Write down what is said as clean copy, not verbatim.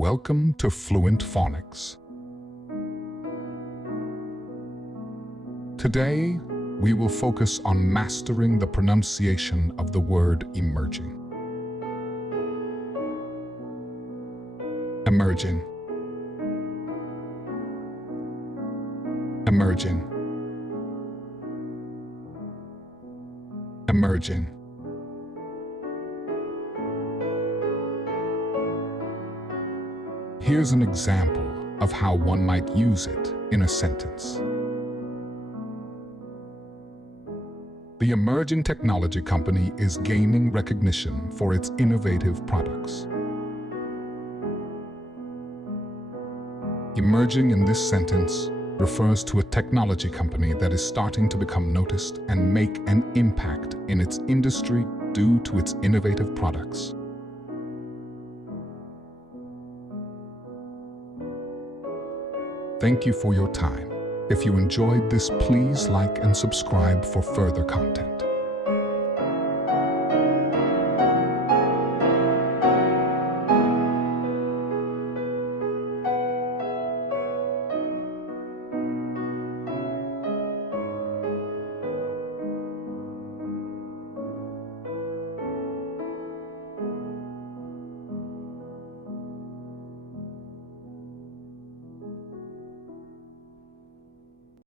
Welcome to Fluent Phonics. Today, we will focus on mastering the pronunciation of the word emerging. Emerging. Emerging. Emerging. Here's an example of how one might use it in a sentence. The emerging technology company is gaining recognition for its innovative products. Emerging in this sentence refers to a technology company that is starting to become noticed and make an impact in its industry due to its innovative products. Thank you for your time. If you enjoyed this, please like and subscribe for further content.